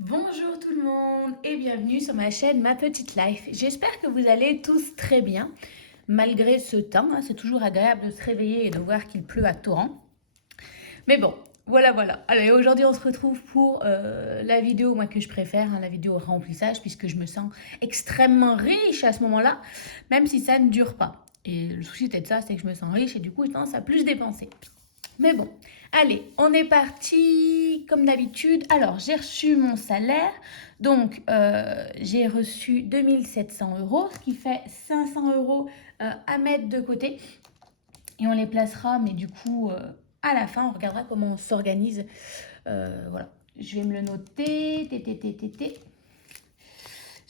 Bonjour tout le monde et bienvenue sur ma chaîne Ma Petite Life. J'espère que vous allez tous très bien malgré ce temps. C'est toujours agréable de se réveiller et de voir qu'il pleut à torrent. Mais bon, voilà. Allez, aujourd'hui on se retrouve pour la vidéo moi, que je préfère, la vidéo remplissage, puisque je me sens extrêmement riche à ce moment-là, même si ça ne dure pas. Et le souci peut-être ça, c'est que je me sens riche et du coup je tendance à plus dépenser. Mais bon, allez, on est parti comme d'habitude. Alors, j'ai reçu mon salaire. Donc, j'ai reçu 2 700 euros, ce qui fait 500 euros à mettre de côté. Et on les placera, mais du coup, à la fin, on regardera comment on s'organise. Voilà, je vais me le noter. Parce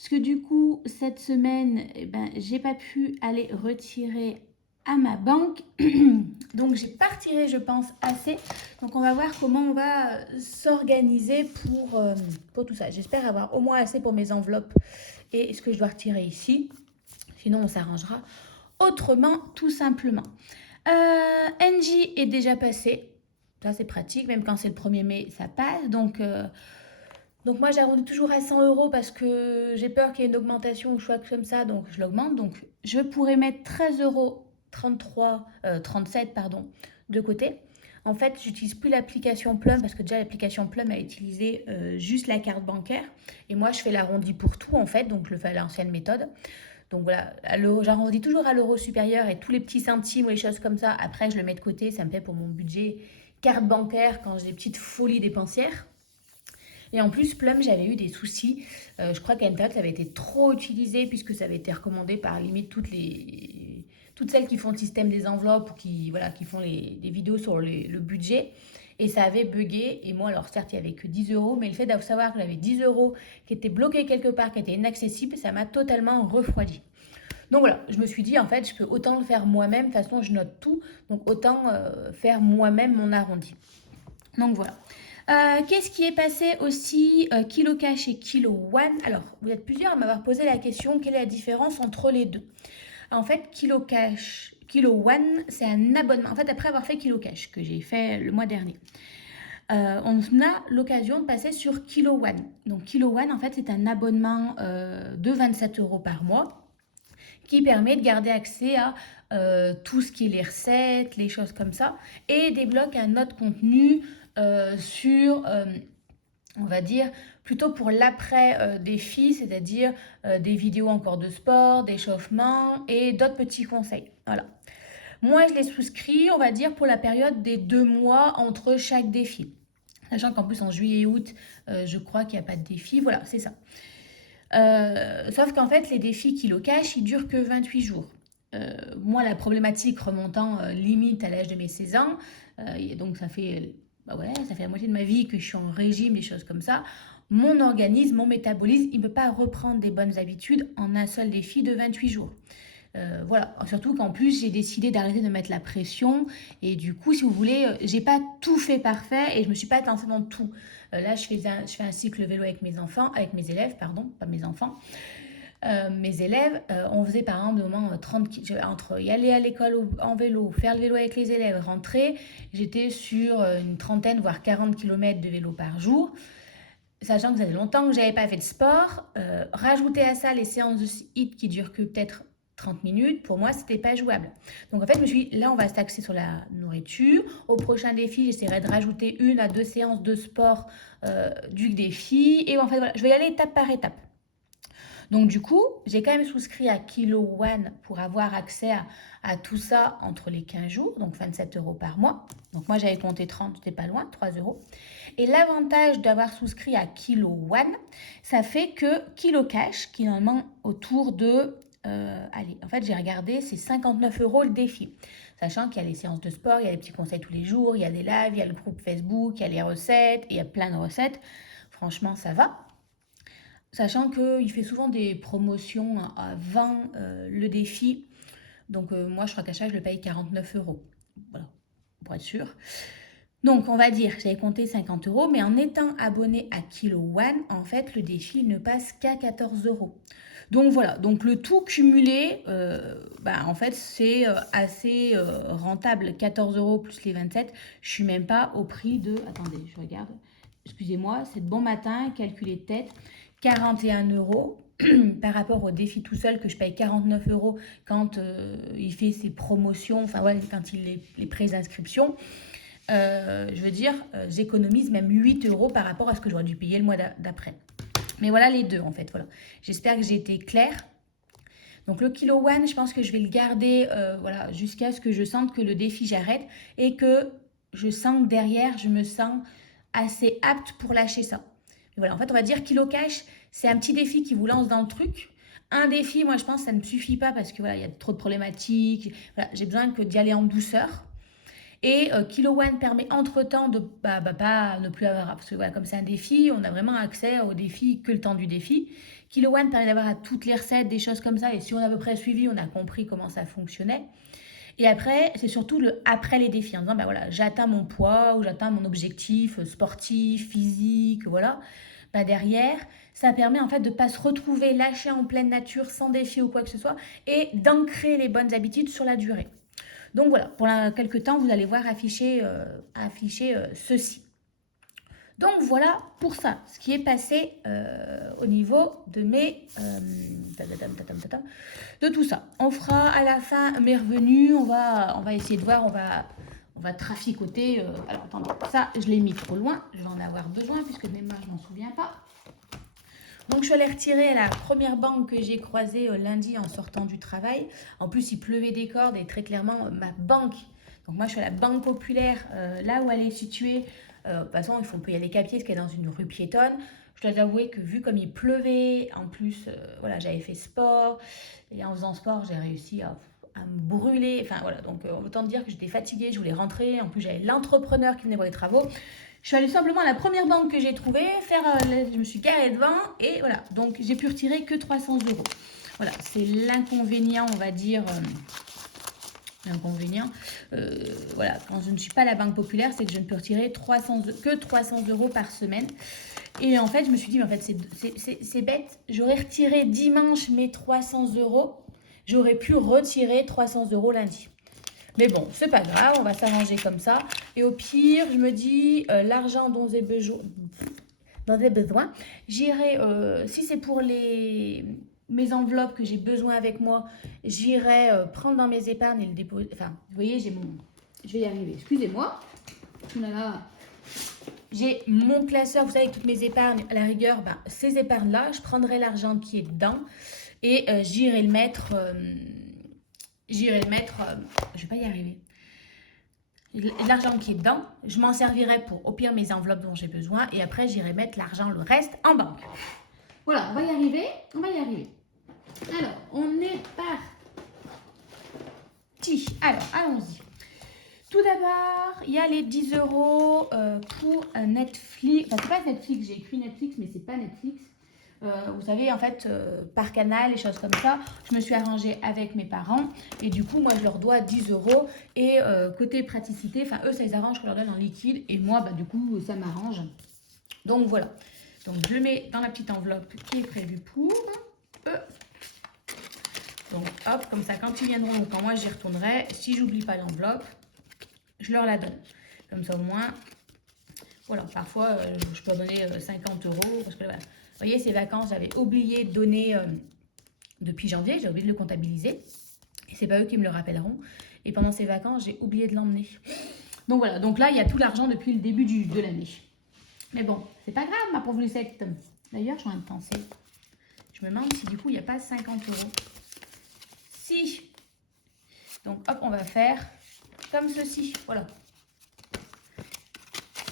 que du coup, cette semaine, j'ai pas pu aller retirer à ma banque. Donc, j'ai pas retiré, je pense, assez. Donc, on va voir comment on va s'organiser pour tout ça. J'espère avoir au moins assez pour mes enveloppes et ce que je dois retirer ici. Sinon, on s'arrangera autrement, tout simplement. NJ est déjà passé. Ça, c'est pratique. Même quand c'est le 1er mai, ça passe. Donc moi j'arrondis toujours à 100 euros parce que j'ai peur qu'il y ait une augmentation ou soit comme ça, donc je l'augmente. Donc je pourrais mettre 13 euros 37 pardon, de côté. En fait, j'utilise plus l'application Plum parce que déjà l'application Plum a utilisé juste la carte bancaire. Et moi je fais l'arrondi pour tout en fait, donc je le fais à l'ancienne méthode. Donc voilà, j'arrondis toujours à l'euro supérieur et tous les petits centimes ou les choses comme ça, après je le mets de côté, ça me fait pour mon budget carte bancaire quand j'ai des petites folies dépensières. Et en plus, Plum, j'avais eu des soucis. Je crois qu'Entot, ça avait été trop utilisé puisque ça avait été recommandé par limite toutes celles qui font le système des enveloppes ou qui font des vidéos sur le budget. Et ça avait bugué. Et moi, alors certes, il n'y avait que 10 euros, mais le fait de savoir que j'avais 10 euros qui étaient bloqués quelque part, qui étaient inaccessibles, ça m'a totalement refroidi. Donc voilà, je me suis dit, en fait, je peux autant le faire moi-même. De toute façon, je note tout. Donc autant faire moi-même mon arrondi. Donc voilà. Qu'est-ce qui est passé aussi Kilo Cash et Kilo One. Alors, vous êtes plusieurs à m'avoir posé la question quelle est la différence entre les deux. En fait, Kilo Cash, Kilo One, c'est un abonnement. En fait, après avoir fait Kilo Cash, que j'ai fait le mois dernier, on a l'occasion de passer sur Kilo One. Donc, Kilo One, en fait, c'est un abonnement de 27 euros par mois qui permet de garder accès à tout ce qui est les recettes, les choses comme ça, et débloque un autre contenu on va dire, plutôt pour l'après défi, c'est-à-dire des vidéos encore de sport, d'échauffement et d'autres petits conseils. Voilà. Moi, je l'ai souscrit, on va dire, pour la période des 2 mois entre chaque défi. Sachant qu'en plus, en juillet et août, je crois qu'il n'y a pas de défi. Voilà, c'est ça. Sauf qu'en fait, les défis Kilo Cash, ils durent que 28 jours. Moi, la problématique remontant limite à l'âge de mes 16 ans, et donc ça fait la moitié de ma vie que je suis en régime, des choses comme ça. Mon organisme, mon métabolisme, il ne peut pas reprendre des bonnes habitudes en un seul défi de 28 jours. Voilà, surtout qu'en plus j'ai décidé d'arrêter de mettre la pression et du coup si vous voulez j'ai pas tout fait parfait et je me suis pas lancée dans tout. Là je fais un cycle vélo avec mes enfants, avec mes élèves pardon, pas mes enfants. Mes élèves, on faisait par exemple au moins 30 entre y aller à l'école en vélo, faire le vélo avec les élèves, rentrer, j'étais sur une trentaine voire 40 km de vélo par jour. Sachant que ça fait longtemps que j'avais pas fait de sport, rajouter à ça les séances de HIIT qui durent que peut-être 30 minutes, pour moi, c'était pas jouable. Donc en fait, je me suis dit, là, on va s'axer sur la nourriture. Au prochain défi, j'essaierai de rajouter 1 à 2 séances de sport du défi. Et en fait, voilà, je vais y aller étape par étape. Donc du coup, j'ai quand même souscrit à Kilo One pour avoir accès à tout ça entre les 15 jours, donc 27 euros par mois. Donc moi, j'avais compté 30, c'était pas loin, 3 euros. Et l'avantage d'avoir souscrit à Kilo One, ça fait que Kilo Cash, qui est normalement autour de... allez, en fait, j'ai regardé, c'est 59 euros le défi. Sachant qu'il y a les séances de sport, il y a les petits conseils tous les jours, il y a des lives, il y a le groupe Facebook, il y a les recettes, et il y a plein de recettes. Franchement, ça va. Sachant qu'il fait souvent des promotions à 20 le défi. Donc moi, je crois qu'à chaque, je le paye 49 euros. Voilà, pour être sûr. Donc, on va dire, j'avais compté 50 euros, mais en étant abonné à Kilo One, en fait, le défi ne passe qu'à 14 euros. Donc voilà, donc le tout cumulé, en fait, c'est assez rentable. 14 euros plus les 27, je suis même pas au prix de... Attendez, je regarde. excusez-moi, c'est de bon matin, calculé de tête, 41 euros par rapport au défi tout seul que je paye 49 euros quand il fait ses promotions, enfin ouais, quand il les pré-inscriptions. Je veux dire, j'économise même 8 euros par rapport à ce que j'aurais dû payer le mois d'après. Mais voilà les deux en fait, voilà. J'espère que j'ai été claire. Donc le kilo one, je pense que je vais le garder voilà, jusqu'à ce que je sente que le défi j'arrête et que je sens que derrière, je me sens assez apte pour lâcher ça. Et voilà, en fait, on va dire kilo cash, c'est un petit défi qui vous lance dans le truc. Un défi, moi, je pense que ça ne me suffit pas parce que voilà, il y a trop de problématiques. Voilà, j'ai besoin que d'y aller en douceur. Et Kilo One permet entre-temps de pas ne plus avoir, parce que voilà, comme c'est un défi, on a vraiment accès au défi que le temps du défi. Kilo One permet d'avoir à toutes les recettes, des choses comme ça, et si on a à peu près suivi, on a compris comment ça fonctionnait. Et après, c'est surtout le après les défis, en disant, bah voilà, j'atteins mon poids ou j'atteins mon objectif sportif, physique, voilà. Bah derrière, ça permet en fait de ne pas se retrouver lâché en pleine nature sans défi ou quoi que ce soit, et d'ancrer les bonnes habitudes sur la durée. Donc voilà, pour quelques temps, vous allez voir afficher, ceci. Donc voilà pour ça, ce qui est passé au niveau de mes... de tout ça. On fera à la fin mes revenus, on va essayer de voir, on va traficoter. Alors attendez, ça je l'ai mis trop loin, je vais en avoir besoin puisque de mémoire je m'en souviens pas. Donc je suis allée retirer la première banque que j'ai croisée lundi en sortant du travail. En plus il pleuvait des cordes et très clairement ma banque, donc moi je suis à la Banque Populaire, là où elle est située. De toute façon il faut y aller qu'à pied parce qu'elle est dans une rue piétonne. Je dois avouer que vu comme il pleuvait, en plus voilà, j'avais fait sport et en faisant sport j'ai réussi à me brûler. Enfin voilà, donc autant dire que j'étais fatiguée, je voulais rentrer. En plus j'avais l'entrepreneur qui venait voir les travaux. Je suis allée simplement à la première banque que j'ai trouvée, je me suis garée devant et voilà. Donc j'ai pu retirer que 300 euros. Voilà, c'est l'inconvénient, on va dire. L'inconvénient, voilà, quand je ne suis pas à la Banque Populaire, c'est que je ne peux retirer que 300 euros par semaine. Et en fait, je me suis dit, mais en fait, c'est bête. J'aurais retiré dimanche mes 300 euros. J'aurais pu retirer 300 euros lundi. Mais bon, c'est pas grave, on va s'arranger comme ça. Et au pire, je me dis, l'argent dont j'ai besoin, j'irai, si c'est pour mes enveloppes que j'ai besoin avec moi, j'irai prendre dans mes épargnes et le déposer. Enfin, vous voyez, je vais y arriver. Excusez-moi. J'ai mon classeur, vous savez, avec toutes mes épargnes. À la rigueur, ben, ces épargnes-là, je prendrai l'argent qui est dedans et j'irai le mettre... je vais pas y arriver. L'argent qui est dedans, je m'en servirai pour au pire mes enveloppes dont j'ai besoin et après j'irai mettre l'argent, le reste, en banque. Voilà, on va y arriver, Alors, on est parti. Alors, allons-y. Tout d'abord, il y a les 10 euros pour Netflix. Enfin, c'est pas Netflix, j'ai écrit Netflix, mais c'est pas Netflix. Vous savez, en fait, par canal, les choses comme ça, je me suis arrangée avec mes parents et du coup, moi, je leur dois 10 euros et côté praticité, enfin, eux, ça les arrange qu'on leur donne en liquide et moi, bah, du coup, ça m'arrange. Donc, voilà. Donc, je le mets dans la petite enveloppe qui est prévue pour eux. Donc, hop, comme ça, quand ils viendront ou quand moi, j'y retournerai, si j'oublie pas l'enveloppe, je leur la donne. Comme ça, au moins, voilà, parfois, je peux donner 50 euros parce que voilà. Vous voyez, ces vacances, j'avais oublié de donner depuis janvier, j'ai oublié de le comptabiliser. Et c'est pas eux qui me le rappelleront. Et pendant ces vacances, j'ai oublié de l'emmener. Donc voilà, donc là, il y a tout l'argent depuis le début de l'année. Mais bon, c'est pas grave, ma pauvre Lucette. D'ailleurs, je suis en train de penser. Je me demande si du coup, il n'y a pas 50 euros. Si. Donc hop, on va faire comme ceci. Voilà.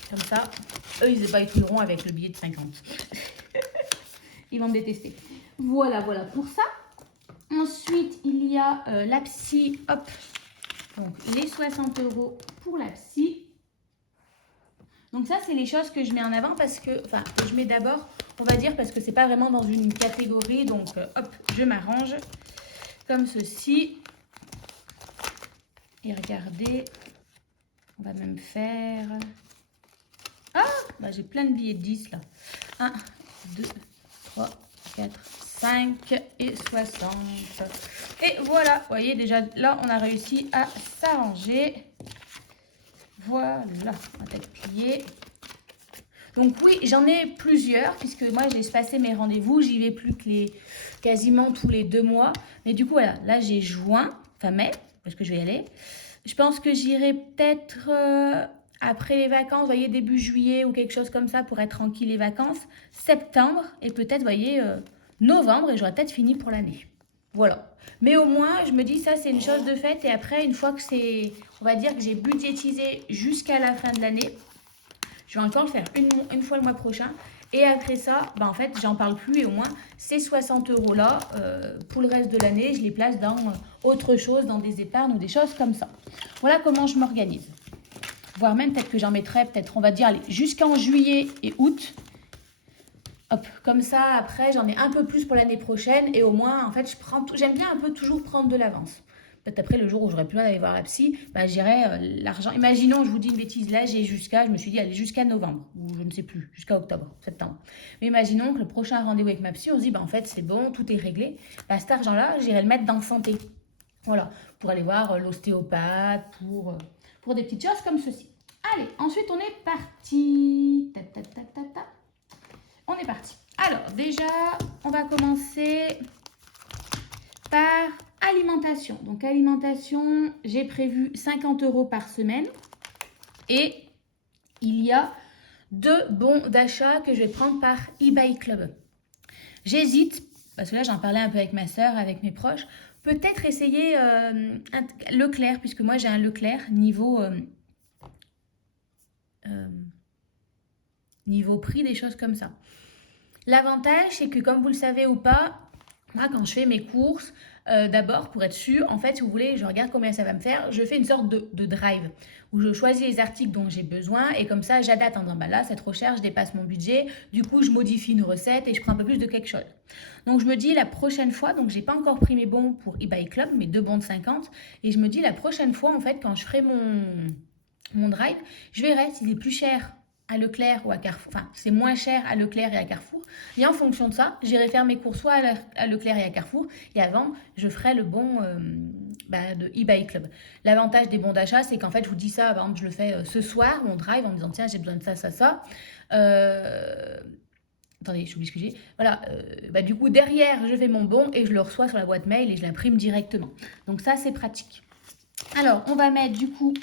Comme ça. Eux, ils épailleront avec le billet de 50. Ils vont me détester. Voilà, voilà pour ça. Ensuite, il y a la psy. Hop. Donc, les 60 euros pour la psy. Donc, ça, c'est les choses que je mets en avant parce que... Enfin, je mets d'abord, on va dire, parce que c'est pas vraiment dans une catégorie. Donc, hop, je m'arrange comme ceci. Et regardez, on va même faire... Ah, bah, j'ai plein de billets de 10 là. 1, 2, 3, 4, 5 et 60. Et voilà, vous voyez déjà là on a réussi à s'arranger. Voilà, on va peut-être plier. Donc oui, j'en ai plusieurs, puisque moi j'ai espacé mes rendez-vous, j'y vais plus que quasiment tous les 2 mois. Mais du coup, voilà, là j'ai juin, enfin mai, parce que je vais y aller. Je pense que j'irai peut-être après les vacances, vous voyez, début juillet ou quelque chose comme ça pour être tranquille les vacances. Septembre et peut-être, vous voyez, novembre et j'aurai peut-être fini pour l'année. Voilà. Mais au moins, je me dis, ça c'est une chose de faite. Et après, une fois que on va dire que j'ai budgétisé jusqu'à la fin de l'année, je vais encore le faire une fois le mois prochain. Et après ça, en fait, j'en parle plus et au moins ces 60 € là, pour le reste de l'année, je les place dans autre chose, dans des épargnes ou des choses comme ça. Voilà comment je m'organise. Voire même peut-être que j'en mettrai, peut-être on va dire, allez, jusqu'en juillet et août. Hop, comme ça, après, j'en ai un peu plus pour l'année prochaine et au moins, en fait, j'aime bien un peu toujours prendre de l'avance. Peut-être après, le jour où j'aurai plus besoin d'aller voir la psy, j'irai l'argent. Imaginons, je vous dis une bêtise, là, je me suis dit, allez, jusqu'à novembre, ou je ne sais plus, jusqu'à octobre, septembre. Mais imaginons que le prochain rendez-vous avec ma psy, on se dit, en fait, c'est bon, tout est réglé. Cet argent-là, j'irai le mettre dans santé. Voilà, pour aller voir l'ostéopathe, pour des petites choses comme ceci. Allez, ensuite, on est parti. On est parti. Alors, déjà, on va commencer par alimentation. Donc, alimentation, j'ai prévu 50 € par semaine. Et il y a 2 bons d'achat que je vais prendre par eBay Club. J'hésite, parce que là, j'en parlais un peu avec ma soeur, avec mes proches. Peut-être essayer Leclerc, puisque moi, j'ai un Leclerc niveau prix, des choses comme ça. L'avantage, c'est que comme vous le savez ou pas, moi, quand je fais mes courses, d'abord, pour être sûr, en fait, si vous voulez, je regarde combien ça va me faire. Je fais une sorte de drive où je choisis les articles dont j'ai besoin et comme ça, j'adapte en disant, là, c'est trop cher, je dépasse mon budget. Du coup, je modifie une recette et je prends un peu plus de quelque chose. Donc, je me dis la prochaine fois, donc j'ai pas encore pris mes bons pour eBay Club, mes 2 bons de 50. Et je me dis la prochaine fois, en fait, quand je ferai mon drive, je verrai s'il est plus cher à Leclerc ou à Carrefour, enfin c'est moins cher à Leclerc et à Carrefour, et en fonction de ça, j'irai faire mes courses soit à Leclerc et à Carrefour, et avant, je ferai le bon de eBay Club. L'avantage des bons d'achat, c'est qu'en fait, je vous dis ça, par exemple, je le fais ce soir, mon drive, en me disant, tiens, j'ai besoin de ça, ça, ça. Attendez, j'oublie ce que j'ai. Voilà, du coup, derrière, je fais mon bon et je le reçois sur la boîte mail et je l'imprime directement. Donc ça, c'est pratique. Alors, on va mettre du coup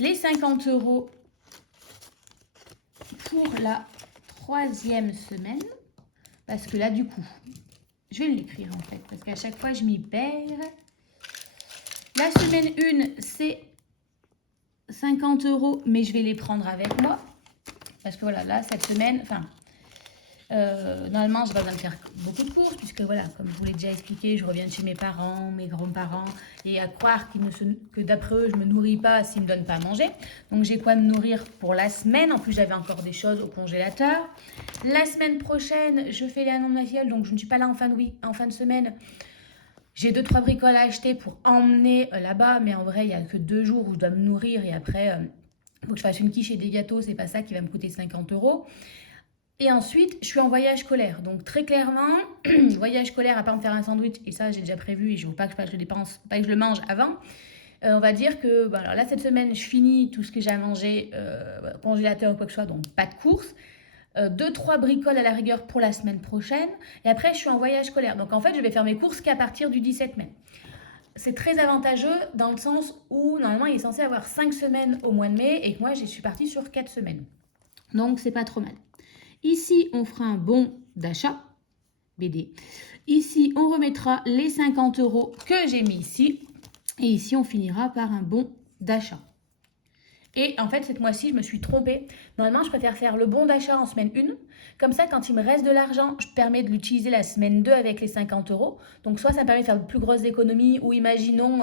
les 50 € pour la 3e semaine. Parce que là, du coup, je vais l'écrire en fait. Parce qu'à chaque fois, je m'y perds. La semaine 1, c'est 50 €. Mais je vais les prendre avec moi. Parce que voilà, là, cette semaine... normalement, je n'ai pas besoin de faire beaucoup de courses, puisque voilà, comme je vous l'ai déjà expliqué, je reviens de chez mes parents, mes grands-parents, et à croire que d'après eux, je ne me nourris pas s'ils ne me donnent pas à manger. Donc j'ai quoi me nourrir pour la semaine. En plus, j'avais encore des choses au congélateur. La semaine prochaine, je fais les 1 an de ma filleule, donc je ne suis pas là en fin de semaine. J'ai 2-3 bricoles à acheter pour emmener là-bas, mais en vrai, il n'y a que 2 jours où je dois me nourrir, et après, il faut que je fasse une quiche et des gâteaux, c'est pas ça qui va me coûter 50 €. Et ensuite, je suis en voyage scolaire. Donc, très clairement, voyage scolaire, à part me faire un sandwich, et ça, j'ai déjà prévu, et je ne veux pas que je le dépense, pas que je le mange avant. On va dire que, alors là, cette semaine, je finis tout ce que j'ai à manger, congélateur ou quoi que ce soit, donc pas de courses. 2-3 bricoles à la rigueur pour la semaine prochaine. Et après, je suis en voyage scolaire. Donc, en fait, je vais faire mes courses qu'à partir du 17 mai. C'est très avantageux dans le sens où, normalement, il est censé avoir 5 semaines au mois de mai, et que moi, je suis partie sur 4 semaines. Donc, c'est pas trop mal. Ici, on fera un bon d'achat, BD. Ici, on remettra les 50 € que j'ai mis ici. Et ici, on finira par un bon d'achat. Et en fait, cette mois-ci, je me suis trompée. Normalement, je préfère faire le bon d'achat en semaine 1. Comme ça, quand il me reste de l'argent, je permets de l'utiliser la semaine 2 avec les 50 €. Donc, soit ça me permet de faire de plus grosses économies, ou imaginons,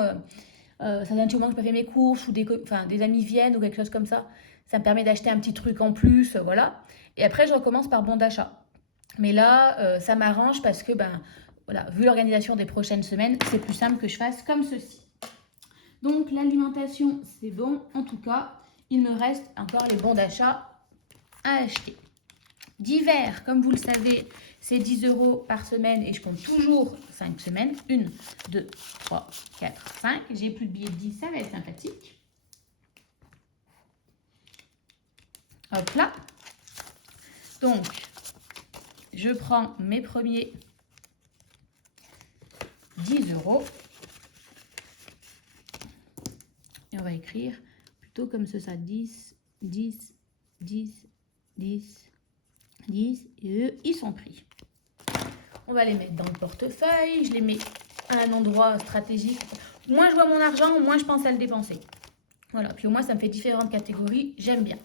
ça vient de chez moi que je peux faire mes courses, ou des amis viennent, ou quelque chose comme ça. Ça me permet d'acheter un petit truc en plus, voilà. Et après, je recommence par bon d'achat. Mais là, ça m'arrange parce que, voilà, vu l'organisation des prochaines semaines, c'est plus simple que je fasse comme ceci. Donc, l'alimentation, c'est bon. En tout cas, il me reste encore les bons d'achat à acheter. D'hiver, comme vous le savez, c'est 10 € par semaine et je compte toujours 5 semaines. 1, 2, 3, 4, 5. J'ai plus de billets de 10, ça va être sympathique. Hop là. Donc, je prends mes premiers 10 euros. Et on va écrire plutôt comme ça, 10, 10, 10, 10, 10. Et eux, ils sont pris. On va les mettre dans le portefeuille. Je les mets à un endroit stratégique. Moins je vois mon argent, moins je pense à le dépenser. Voilà, puis au moins ça me fait différentes catégories. J'aime bien.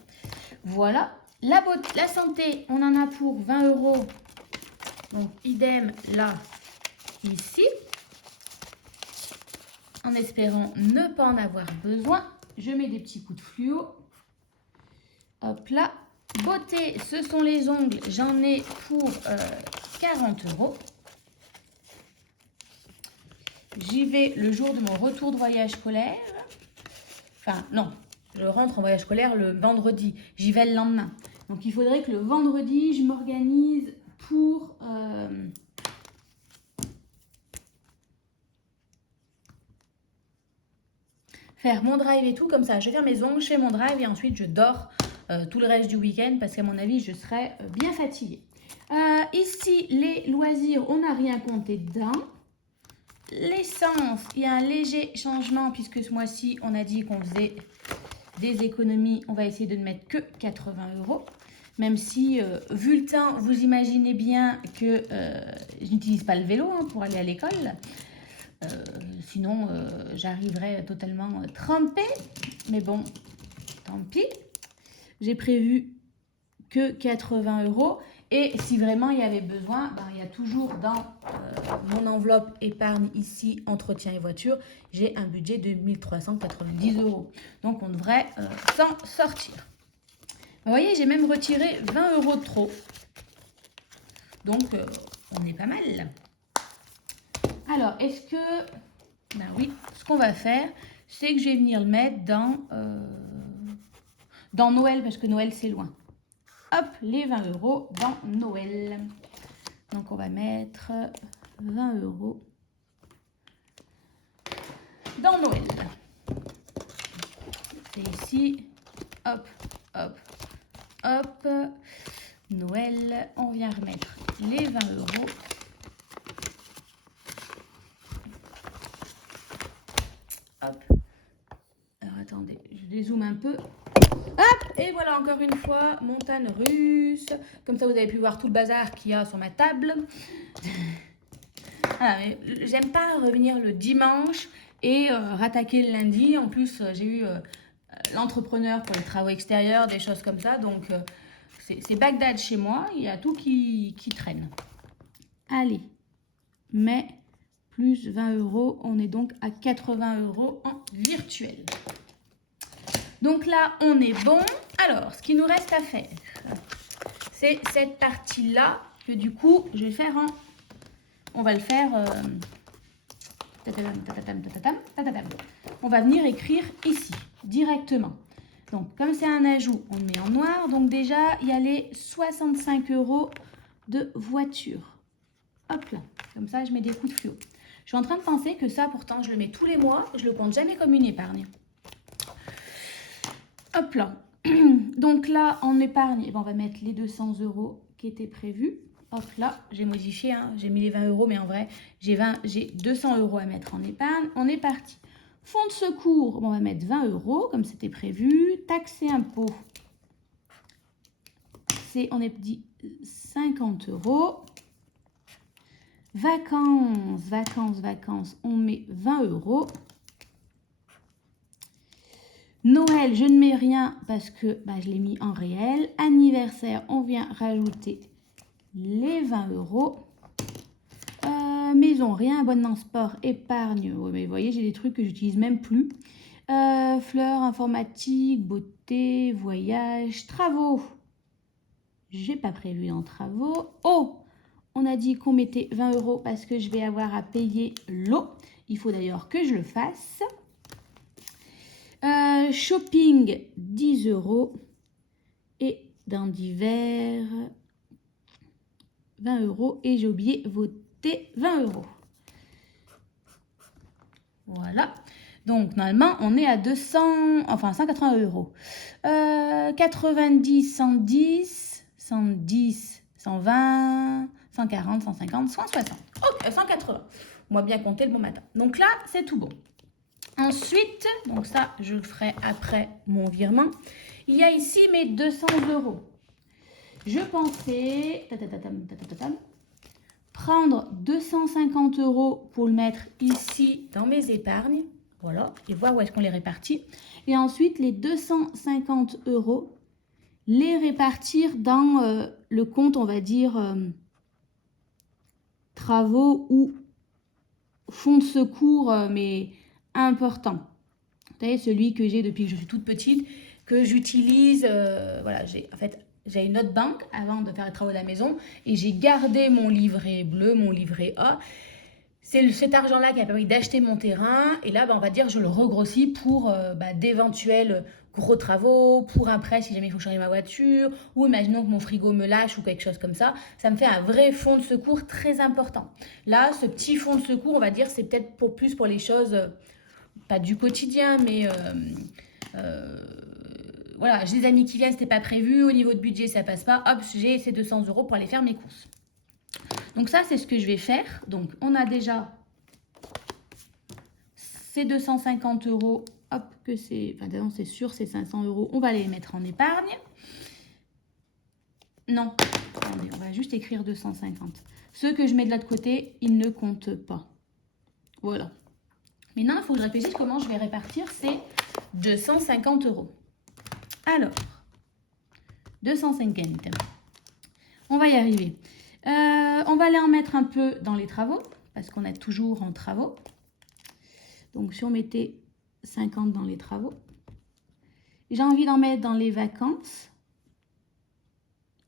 Voilà. La santé, on en a pour 20 euros. Donc, idem là, ici. En espérant ne pas en avoir besoin, je mets des petits coups de fluo. Hop là. Beauté, ce sont les ongles. J'en ai pour 40 euros. J'y vais le jour de mon retour de voyage scolaire. Enfin, non, je rentre en voyage scolaire le vendredi. J'y vais le lendemain. Donc, il faudrait que le vendredi, je m'organise pour... faire mon drive et tout, comme ça je vais faire mes ongles, je fais mon drive et ensuite je dors tout le reste du week-end parce qu'à mon avis je serai bien fatiguée. Ici les loisirs, on n'a rien compté dedans. L'essence, il y a un léger changement puisque ce mois-ci on a dit qu'on faisait des économies, on va essayer de ne mettre que 80 euros. Même si, vu le temps, vous imaginez bien que je n'utilise pas le vélo pour aller à l'école. Sinon, j'arriverais totalement trempée. Mais bon, tant pis. J'ai prévu que 80 euros. Et si vraiment il y avait besoin, ben, il y a toujours dans mon enveloppe épargne ici, entretien et voiture, j'ai un budget de 1390 euros. Donc, on devrait s'en sortir. Vous voyez, j'ai même retiré 20 euros de trop. Donc, on est pas mal. Alors, est-ce que... Ben oui, ce qu'on va faire, c'est que je vais venir le mettre dans Noël, parce que Noël, c'est loin. Hop, les 20 euros dans Noël. Donc, on va mettre 20 euros dans Noël. C'est ici. Hop, hop, hop. Noël, on vient remettre les 20 euros. Hop. Alors, attendez, je dézoome un peu. Hop, et voilà encore une fois, montagne russe. Comme ça, vous avez pu voir tout le bazar qu'il y a sur ma table. Ah, mais j'aime pas revenir le dimanche et rattaquer le lundi. En plus, j'ai eu l'entrepreneur pour les travaux extérieurs, des choses comme ça. Donc, c'est Bagdad chez moi. Il y a tout qui traîne. Allez, mais plus 20 euros. On est donc à 80 euros en virtuel. Donc là, on est bon. Alors, ce qui nous reste à faire, c'est cette partie-là que du coup, je vais faire en... On va le faire... On va venir écrire ici, directement. Donc, comme c'est un ajout, on le met en noir. Donc déjà, il y a les 65 euros de voiture. Hop là, comme ça, je mets des coups de fluo. Je suis en train de penser que ça, pourtant, je le mets tous les mois. Je ne le compte jamais comme une épargne. Hop là. Donc là, en épargne, on va mettre les 200 euros qui étaient prévus. Hop là, j'ai modifié, j'ai mis les 20 euros, mais en vrai, j'ai 200 euros à mettre en épargne. On est parti. Fonds de secours, on va mettre 20 euros, comme c'était prévu. Taxes et impôts, on est dit 50 euros. Vacances, on met 20 euros. Noël, je ne mets rien parce que je l'ai mis en réel. Anniversaire, on vient rajouter les 20 euros. Maison, rien. Abonnement sport, épargne. Ouais, mais vous voyez, j'ai des trucs que j'utilise même plus. Fleurs, informatique, beauté, voyage, travaux. J'ai pas prévu en travaux. Oh, on a dit qu'on mettait 20 euros parce que je vais avoir à payer l'eau. Il faut d'ailleurs que je le fasse. Shopping, 10 euros. Et dans divers, 20 euros. Et j'ai oublié voter 20 euros. Voilà. Donc, normalement, on est à 180 euros. 90, 110, 110, 120, 140, 150, 160. Ok, 180. On va bien compter le bon matin. Donc là, c'est tout bon. Ensuite, donc ça, je le ferai après mon virement. Il y a ici mes 200 €. Je pensais prendre 250 € pour le mettre ici dans mes épargnes. Voilà, et voir où est-ce qu'on les répartit. Et ensuite, les 250 €, les répartir dans le compte, on va dire, travaux ou fonds de secours, mais important. Vous savez, celui que j'ai depuis que je suis toute petite, que j'utilise, voilà, j'ai une autre banque avant de faire les travaux de la maison et j'ai gardé mon livret bleu, mon livret A. C'est cet argent-là qui a permis d'acheter mon terrain et là, on va dire, je le regrossis pour d'éventuels gros travaux, pour un prêt si jamais il faut changer ma voiture ou imaginons que mon frigo me lâche ou quelque chose comme ça. Ça me fait un vrai fonds de secours très important. Là, ce petit fonds de secours, on va dire, c'est peut-être plus pour les choses, pas du quotidien, mais voilà, j'ai des amis qui viennent, c'était pas prévu, au niveau de budget, ça passe pas, hop, j'ai ces 200 € pour aller faire mes courses. Donc ça, c'est ce que je vais faire. Donc, on a déjà ces 250 €, hop, que c'est, enfin, c'est sûr, c'est 500 €, on va les mettre en épargne. Non, attendez, on va juste écrire 250. Ceux que je mets de l'autre côté, ils ne comptent pas. Voilà. Maintenant, il faut que je réfléchisse comment je vais répartir ces 250 €. Alors, 250. On va y arriver. On va aller en mettre un peu dans les travaux, parce qu'on est toujours en travaux. Donc, si on mettait 50 dans les travaux, j'ai envie d'en mettre dans les vacances.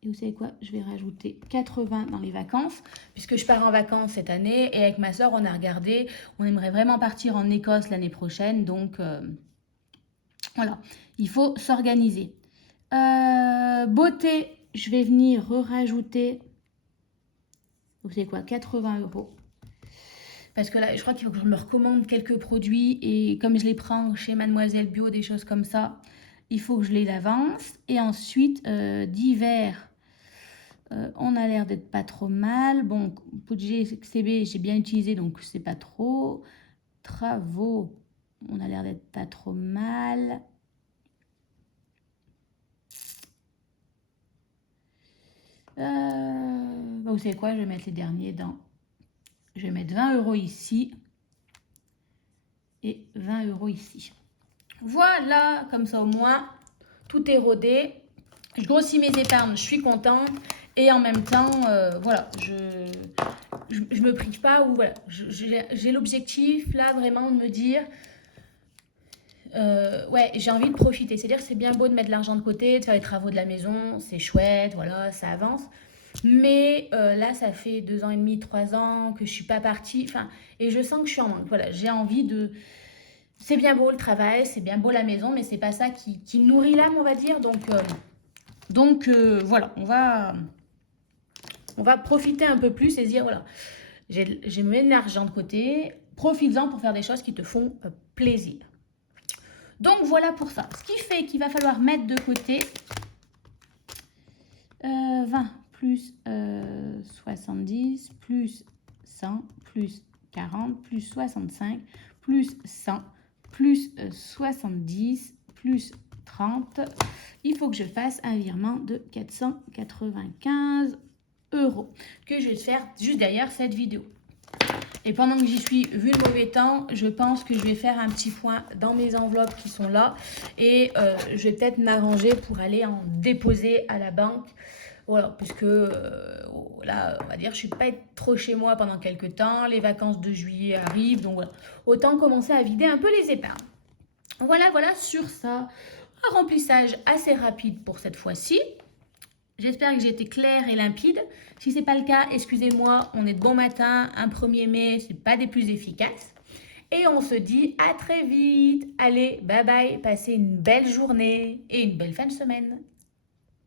Et vous savez quoi? Je vais rajouter 80 dans les vacances, puisque je pars en vacances cette année. Et avec ma soeur, on a regardé, on aimerait vraiment partir en Écosse l'année prochaine. Donc, voilà, il faut s'organiser. Beauté, je vais venir rajouter, vous savez quoi, 80 €. Parce que là, je crois qu'il faut que je me recommande quelques produits. Et comme je les prends chez Mademoiselle Bio, des choses comme ça, il faut que je les avance. Et ensuite, d'hiver, on a l'air d'être pas trop mal. Bon, budget CB, j'ai bien utilisé, donc c'est pas trop. Travaux, on a l'air d'être pas trop mal. Vous savez quoi, je vais mettre les derniers dans... Je vais mettre 20 € ici et 20 € ici. Voilà, comme ça au moins, tout est rodé. Je grossis mes épargnes, je suis contente. Et en même temps, voilà, je me prive pas. Ou voilà, j'ai l'objectif là vraiment de me dire... ouais, j'ai envie de profiter. C'est-à-dire que c'est bien beau de mettre de l'argent de côté, de faire les travaux de la maison, c'est chouette, voilà, ça avance. Mais là, ça fait 2 ans et demi, 3 ans que je suis pas partie. Enfin, et je sens que je suis en manque. Voilà, j'ai envie de... C'est bien beau le travail, c'est bien beau la maison, mais c'est pas ça qui nourrit l'âme, on va dire. Donc voilà, on va profiter un peu plus et se dire, voilà, j'ai mis de l'argent de côté, profites-en pour faire des choses qui te font plaisir. Donc voilà pour ça. Ce qui fait qu'il va falloir mettre de côté 20 plus 70 plus 100 plus 40 plus 65 plus 100 plus 70 plus 30. Il faut que je fasse un virement de 495 € que je vais faire juste derrière cette vidéo. Et pendant que j'y suis, vu le mauvais temps, je pense que je vais faire un petit point dans mes enveloppes qui sont là. Et je vais peut-être m'arranger pour aller en déposer à la banque. Voilà, puisque là, on va dire, je ne suis pas trop chez moi pendant quelques temps. Les vacances de juillet arrivent. Donc voilà, autant commencer à vider un peu les épargnes. Voilà, sur ça, un remplissage assez rapide pour cette fois-ci. J'espère que j'ai été claire et limpide. Si ce n'est pas le cas, excusez-moi, on est de bon matin, un 1er mai, ce n'est pas des plus efficaces. Et on se dit à très vite. Allez, bye bye, passez une belle journée et une belle fin de semaine.